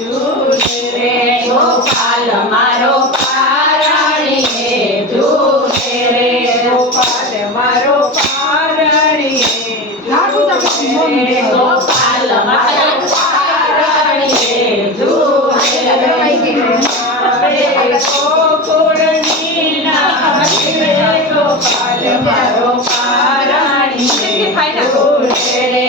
ઝૂલે રે ગોપાલ મારો પારણીએ ઝૂલે રે ગોપાલ મારો પારણીએ ઝૂલે રે ગોપાલ મારો પારણીએ ઝૂલે રે ગોકુળની નારી રે ગોપાલ મારો પારણીએ ઝૂલે રે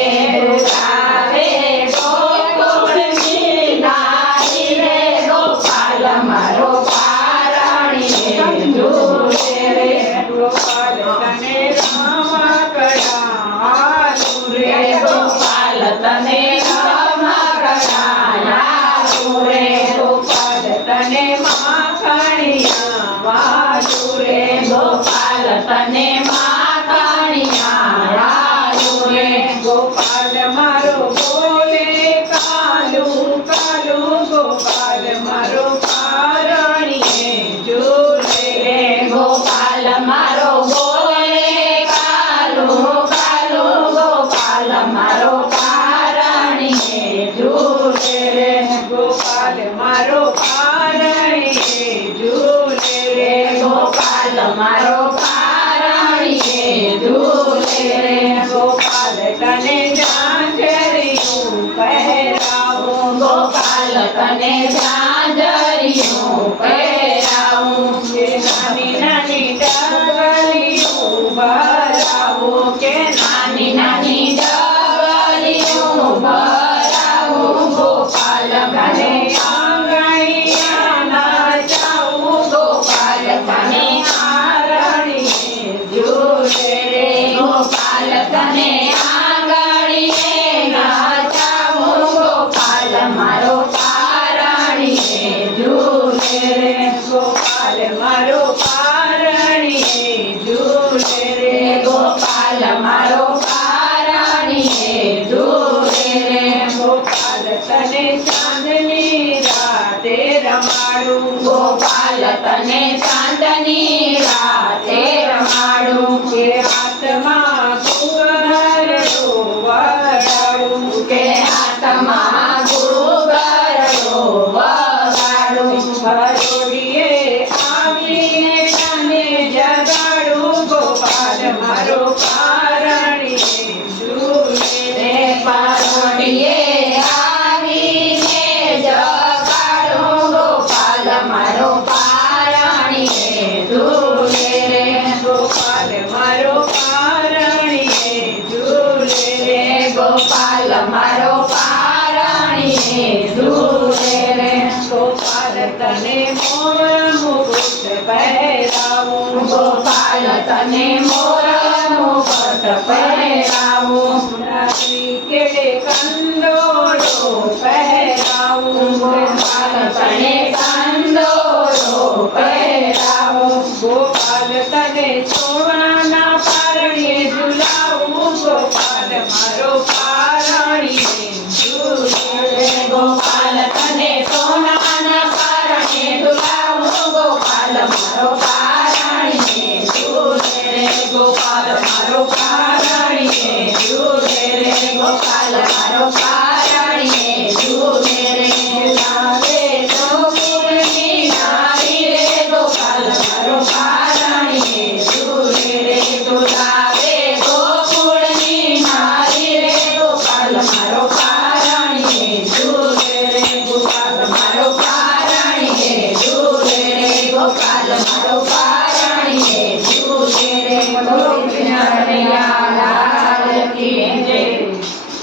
આવે ગોકુળની નારી રે ગોપાલ મારો પારણીએ ઝૂલે રે ગોપાલ તને રામ કળાલું રે ગોપાલ તને રામ કળાલાલું રે ગોપાલ તને માખણિયા વાલું રે ગોપાલ તને માખણિયા લાલું રે ગોપાલ મારો બોલે કાલું કાલું ગોપાલ મારો પારણીએ ઝૂલે રે ગોપાલ મારો બોલે કાલું કાલું ગોપાલ મારો પારણીએ ઝૂલે રે ગોપાલ મારો પારણીએ ઝૂલે રે ગોપાલ મારો પારણીએ ઝૂલે રે ગોપાલ તને ઝાંઝરિયું પહેરાવું ગોપાલ તને ઝાંઝરિયું પહેરાવું કે નાની નાની ડગલીઓ ભરાવું કે નાની નાની ડગલીઓ ભરાવું ગોપાલ તને તને આંગણિયા નાચાવું ગોપાલ તને પારણીએ ઝૂલે રે ગોપાલ તને આંગણીએ નાચાવું ગોપાલ મારો પારણીએ ઝૂલે રે ગોપાલ મારો પારણીએ ઝૂલે રે ગોપાલ મારો પારણીએ ઝૂલે રે ગોપાલ તને ચાંદની રાતે રમાડું ગોપાલ તને ચાંદની રાતે રમાડું કે હાથમાં ઘૂંઘરો વડાડું કે હાથમાં ઘૂંઘરો વગાડું ભરોડીએ આવીને તને જગાડું ગોપાલ મારો પારણીએ ઝૂલે રે પારોડીએ આવીને જગાડું ગોપાલ મારો પારણીએ ઝૂલે રે ગોપાલ મારો પારણીએ ઝૂલે રે ગોપાલ મારો પારણીએ ઝૂલે રે ગોપાલ તને મોર મુકુટ પહેરાવું ગોપાલ તને મોર મુકટ પહેરાવું નારી કેળે કંદોરો પહેરાવું ગોપાલ તને કંદોરો પહેરાવું ગોપાલ તને સોનાના પારણીએ ઝુલાવું ગોપાલ મારો પારણીએ ઝૂલે રે ગોપાલ તને સોનાના પારણે ઝુલાવું ગોપાલ મારો પારણીએ ઝૂલે રે ગોપાલ મારો પારણીએ ઝૂલે રે ગોપાલ મારો પારણીએ ઝૂલે રે લાવે ગોકુળની નારી રે ગોપાલ મારો પારણીએ ઝૂલે રે ઝુલાવે ગોકુળની નારી રે ગોપાલ મારો પારણીએ ઝૂલે રે ગોપાલ મારો પારણીએ ઝૂલે રે ગોપાલ મારો